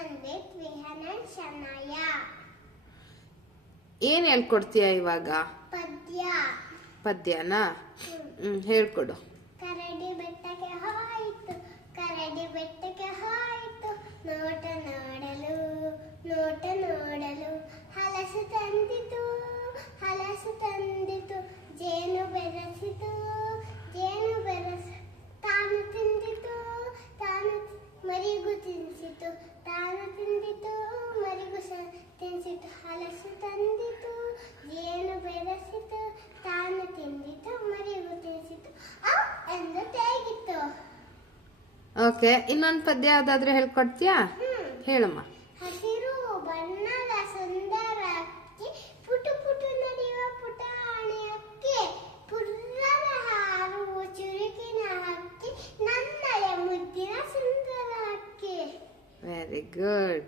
ಮಂದಿತ್ ವಿಹನನ್ ಶನಯ ಏನ್ ಹೇಳ್ಕೊಡ್ತೀಯ ಇವಾಗ? ಪದ್ಯ. ಪದ್ಯನಾ? ಹ್ಮ್ ಹೇಳ್ಕೊಡು ಕರಡಿ ಬೆಟ್ಟಕ್ಕೆ ಹೋಯಿತು ಕರಡಿ ಬೆಟ್ಟಕ್ಕೆ ಹೋಯಿತು ನೋಟ ನೋಡಲು ನೋಟ ನೋಡಲು ಹಲಸು ತಂದಿತು ಹಲಸು ತಂದಿತು ಜೇನು ಬೆರೆಸಿತು ಜೇನು ಬೆರೆಸಿ ತಾನು ತಿಂದಿತು ತಾನು ತಿ- ಮರಿಗೂ ತಿನ್ನಿಸಿತು ತಾನು ತಿಂದಿತು ಮರಿಗೂ ಸ ತಿನ್ನಿಸಿತು ಹಲಸು ತಂದಿತು ಜೇನು ಬೆರೆಸಿತು ತಾನು ತಿಂದಿತು ಮರಿಗೂ ತಿನ್ನಿಸಿತು ಆ ಎಂದು ತೇಗಿತ್ತು. ಓಕೆ ಇನ್ನೊಂದು ಪದ್ಯ ಯಾವ್ದಾದ್ರು ಹೇಳ್ಕೊಡ್ತೀಯಾ? ಹೇಳಮ್ಮ. ಹಸಿರು very good.